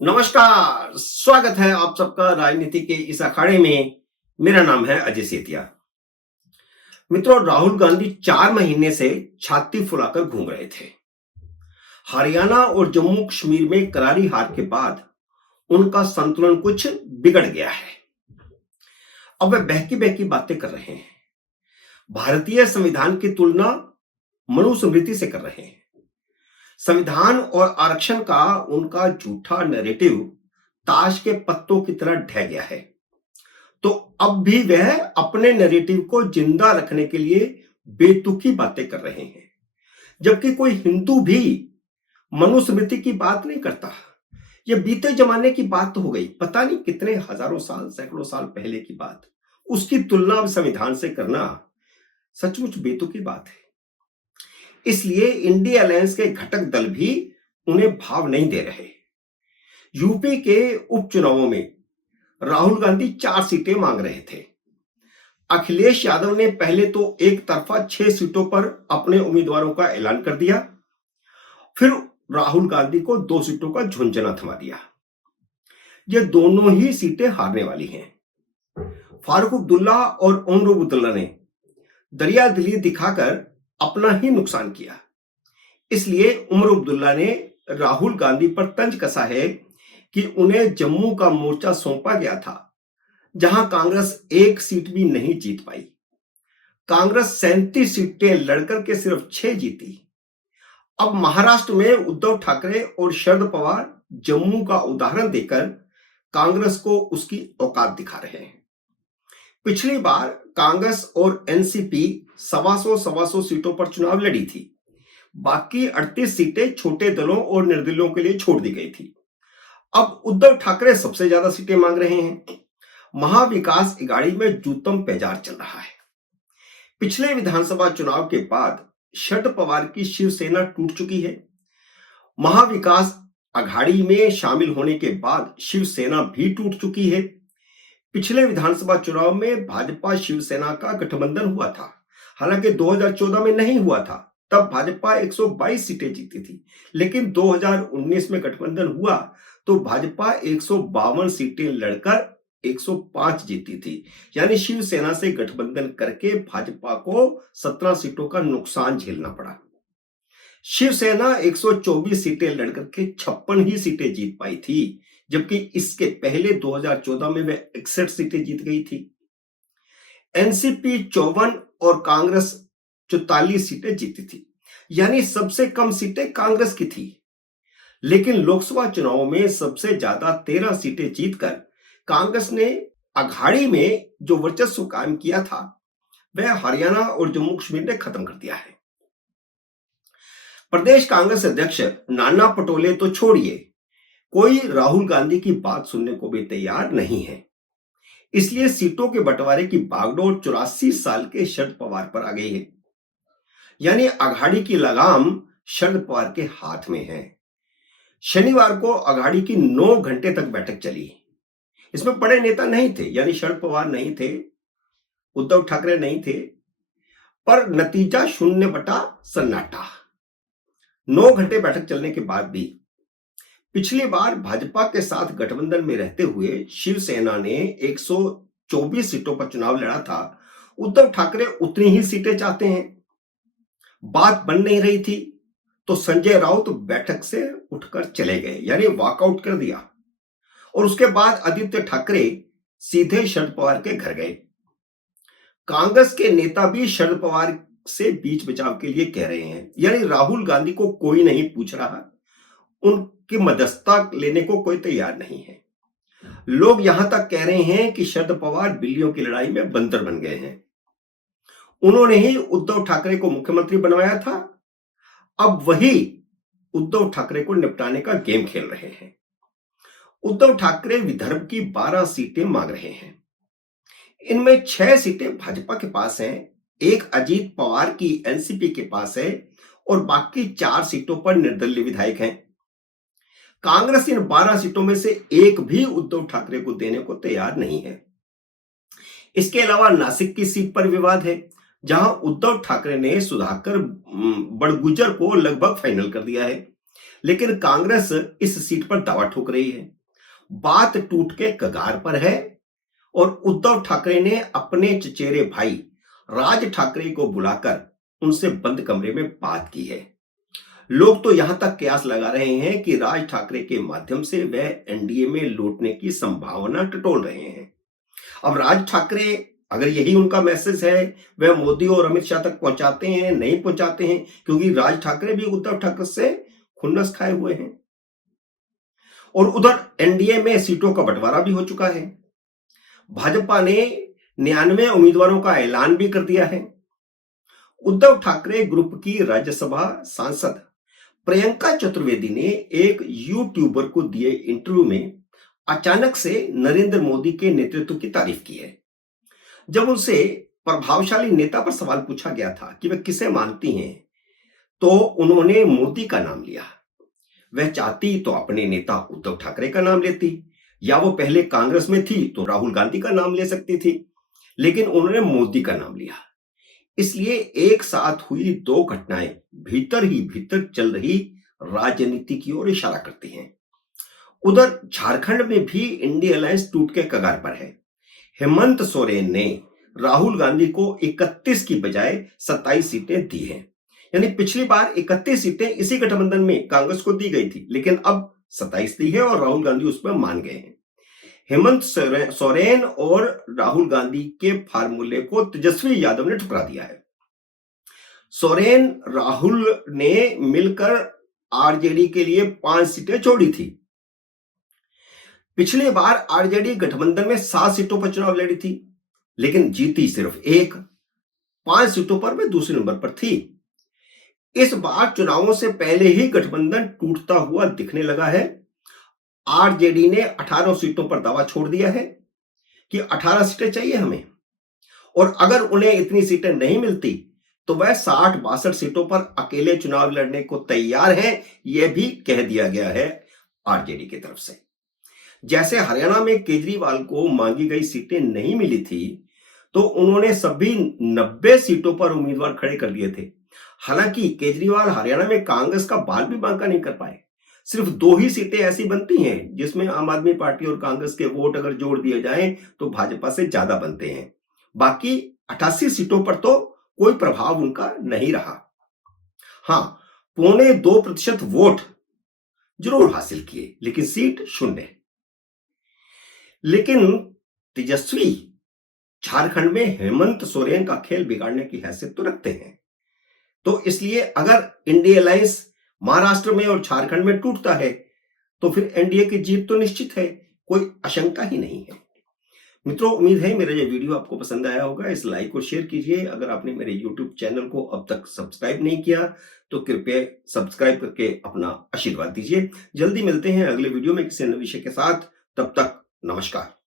नमस्कार, स्वागत है आप सबका राजनीति के इस अखाड़े में। मेरा नाम है अजय सेतिया। मित्रों, राहुल गांधी 4 महीने से छाती फुलाकर घूम रहे थे। हरियाणा और जम्मू कश्मीर में करारी हार के बाद उनका संतुलन कुछ बिगड़ गया है। अब वे बहकी बहकी बातें कर रहे हैं। भारतीय संविधान की तुलना मनुस्मृति से कर रहे हैं। संविधान और आरक्षण का उनका झूठा नैरेटिव ताश के पत्तों की तरह ढह गया है। तो अब भी वह अपने नैरेटिव को जिंदा रखने के लिए बेतुकी बातें कर रहे हैं, जबकि कोई हिंदू भी मनुस्मृति की बात नहीं करता। यह बीते जमाने की बात तो हो गई, पता नहीं कितने हजारों साल सैकड़ों साल पहले की बात। उसकी तुलना संविधान से करना सचमुच बेतुकी बात है। इसलिए इंडिया अलायंस के घटक दल भी उन्हें भाव नहीं दे रहे। यूपी के उपचुनावों में राहुल गांधी 4 सीटें मांग रहे थे। अखिलेश यादव ने पहले तो एक तरफा 6 सीटों पर अपने उम्मीदवारों का ऐलान कर दिया, फिर राहुल गांधी को 2 सीटों का झुंझुना थमा दिया। ये दोनों ही सीटें हारने वाली हैं। फारूक अब्दुल्ला और उमर अब्दुल्ला ने दरियादिली दिखाकर अपना ही नुकसान किया। इसलिए उमर अब्दुल्ला ने राहुल गांधी पर तंज कसा है कि उन्हें जम्मू का मोर्चा सौंपा गया था, जहां कांग्रेस एक सीट भी नहीं जीत पाई। कांग्रेस 37 सीटें लड़कर के सिर्फ 6 जीती। अब महाराष्ट्र में उद्धव ठाकरे और शरद पवार जम्मू का उदाहरण देकर कांग्रेस को उसकी औकात दिखा रहे हैं। पिछली बार कांग्रेस और एनसीपी 125 सीटों पर चुनाव लड़ी थी। बाकी 38 सीटें छोटे दलों और निर्दलियों के लिए छोड़ दी गई थी। अब उद्धव ठाकरे सबसे ज्यादा सीटें मांग रहे हैं। महाविकास अघाड़ी में जूतम पेजार चल रहा है। पिछले विधानसभा चुनाव के बाद शरद पवार की शिवसेना टूट चुकी है। महाविकास अघाड़ी में शामिल होने के बाद शिवसेना भी टूट चुकी है। पिछले विधानसभा चुनाव में भाजपा शिवसेना का गठबंधन हुआ था, हालांकि 2014 में नहीं हुआ था। तब भाजपा 122 सीटें जीती थी, लेकिन 2019 में गठबंधन हुआ तो भाजपा 152 सीटें लड़कर 105 जीती थी। यानी शिवसेना से गठबंधन करके भाजपा को 17 सीटों का नुकसान झेलना पड़ा। शिवसेना 124 सीटें लड़कर के 56 ही सीटें जीत पाई थी, जबकि इसके पहले 2014 में वह 61 सीटें जीत गई थी। एनसीपी 54 और कांग्रेस 44 सीटें जीती थी, यानी सबसे कम सीटें कांग्रेस की थी। लेकिन लोकसभा चुनाव में सबसे ज्यादा 13 सीटें जीतकर कांग्रेस ने अघाड़ी में जो वर्चस्व कायम किया था, वह हरियाणा और जम्मू कश्मीर ने खत्म कर दिया है। प्रदेश कांग्रेस अध्यक्ष नाना पटोले तो छोड़िए, कोई राहुल गांधी की बात सुनने को भी तैयार नहीं है। इसलिए सीटों के बंटवारे की बागडोर 84 साल के शरद पवार पर आ गई है। यानी अघाड़ी की लगाम शरद पवार के हाथ में है। शनिवार को अघाड़ी की 9 घंटे तक बैठक चली। इसमें बड़े नेता नहीं थे, यानी शरद पवार नहीं थे, उद्धव ठाकरे नहीं थे, पर नतीजा 0 बटा सन्नाटा। 9 घंटे बैठक चलने के बाद भी पिछली बार भाजपा के साथ गठबंधन में रहते हुए शिवसेना ने 124 सीटों पर चुनाव लड़ा था। उद्धव ठाकरे उतनी ही सीटें चाहते हैं। बात बन नहीं रही थी तो संजय राउत बैठक से उठकर चले गए, यानी वॉकआउट कर दिया। और उसके बाद आदित्य ठाकरे सीधे शरद पवार के घर गए। कांग्रेस के नेता भी शरद पवार से बीच बचाव के लिए कह रहे हैं, यानी राहुल गांधी को कोई नहीं पूछ रहा, उनकी मध्यस्थता लेने को कोई तैयार नहीं है। लोग यहां तक कह रहे हैं कि शरद पवार बिल्लियों की लड़ाई में बंदर बन गए हैं। उन्होंने ही उद्धव ठाकरे को मुख्यमंत्री बनवाया था, अब वही उद्धव ठाकरे को निपटाने का गेम खेल रहे हैं। उद्धव ठाकरे विदर्भ की 12 सीटें मांग रहे हैं। इनमें 6 सीटें भाजपा के पास हैं, एक अजीत पवार की एनसीपी के पास है और बाकी 4 सीटों पर निर्दलीय विधायक हैं। कांग्रेस इन 12 सीटों में से एक भी उद्धव ठाकरे को देने को तैयार नहीं है। इसके अलावा नासिक की सीट पर विवाद है, जहां उद्धव ठाकरे ने सुधाकर बड़गुजर को लगभग फाइनल कर दिया है। लेकिन कांग्रेस इस सीट पर दावा ठोक रही है। बात टूट के कगार पर है और उद्धव ठाकरे ने अपने चचेरे भाई राज ठाकरे को बुलाकर उनसे बंद कमरे में बात की है। लोग तो यहां तक कयास लगा रहे हैं कि राज ठाकरे के माध्यम से वह एनडीए में लौटने की संभावना टटोल रहे हैं। अब राज ठाकरे अगर यही उनका मैसेज है, वह मोदी और अमित शाह तक पहुंचाते हैं, नहीं पहुंचाते हैं, क्योंकि राज ठाकरे भी उद्धव ठाकरे से खुन्नस खाए हुए हैं। और उधर एनडीए में सीटों का बंटवारा भी हो चुका है। भाजपा ने 99 उम्मीदवारों का ऐलान भी कर दिया है। उद्धव ठाकरे ग्रुप की राज्यसभा सांसद प्रियंका चतुर्वेदी ने एक यूट्यूबर को दिए इंटरव्यू में अचानक से नरेंद्र मोदी के नेतृत्व की तारीफ की है। जब उनसे प्रभावशाली नेता पर सवाल पूछा गया था कि वे किसे मानती हैं, तो उन्होंने मोदी का नाम लिया। वह चाहती तो अपने नेता उद्धव ठाकरे का नाम लेती, या वो पहले कांग्रेस में थी तो राहुल गांधी का नाम ले सकती थी, लेकिन उन्होंने मोदी का नाम लिया। इसलिए एक साथ हुई दो घटनाएं भीतर ही भीतर चल रही राजनीति की ओर इशारा करती हैं। उधर झारखंड में भी इंडिया अलायंस टूट के कगार पर है। हेमंत सोरेन ने राहुल गांधी को 31 की बजाय 27 सीटें दी हैं। यानी पिछली बार 31 सीटें इसी गठबंधन में कांग्रेस को दी गई थी, लेकिन अब 27 दी है और राहुल गांधी उस पर मान गए हैं। हेमंत सोरेन और राहुल गांधी के फार्मूले को तेजस्वी यादव ने ठुकरा दिया है। सोरेन राहुल ने मिलकर आरजेडी के लिए 5 सीटें छोड़ी थी। पिछली बार आरजेडी गठबंधन में 7 सीटों पर चुनाव लड़ी थी, लेकिन जीती सिर्फ 1। 5 सीटों पर वे दूसरे नंबर पर थी। इस बार चुनावों से पहले ही गठबंधन टूटता हुआ दिखने लगा है। आरजेडी ने 18 सीटों पर दावा छोड़ दिया है कि 18 सीटें चाहिए हमें, और अगर उन्हें इतनी सीटें नहीं मिलती तो वह 60-62 सीटों पर अकेले चुनाव लड़ने को तैयार हैं, यह भी कह दिया गया है आरजेडी की तरफ से। जैसे हरियाणा में केजरीवाल को मांगी गई सीटें नहीं मिली थी, तो उन्होंने सभी 90 सीटों पर उम्मीदवार खड़े कर दिए थे। हालांकि केजरीवाल हरियाणा में कांग्रेस का बाल भी बांका नहीं कर पाए। सिर्फ 2 ही सीटें ऐसी बनती हैं जिसमें आम आदमी पार्टी और कांग्रेस के वोट अगर जोड़ दिए जाएं तो भाजपा से ज्यादा बनते हैं। बाकी 88 सीटों पर तो कोई प्रभाव उनका नहीं रहा। हां, 2.25% वोट जरूर हासिल किए, लेकिन सीट शून्य। लेकिन तेजस्वी झारखंड में हेमंत सोरेन का खेल बिगाड़ने की हैसियत तो रखते हैं। तो इसलिए अगर इंडिया अलायंस महाराष्ट्र में और झारखंड में टूटता है तो फिर एनडीए की जीत तो निश्चित है, कोई आशंका ही नहीं है। मित्रों, उम्मीद है मेरा ये वीडियो आपको पसंद आया होगा। इस लाइक और शेयर कीजिए। अगर आपने मेरे यूट्यूब चैनल को अब तक सब्सक्राइब नहीं किया तो कृपया सब्सक्राइब करके अपना आशीर्वाद दीजिए। जल्दी मिलते हैं अगले वीडियो में किसी नए विषय के साथ। तब तक नमस्कार।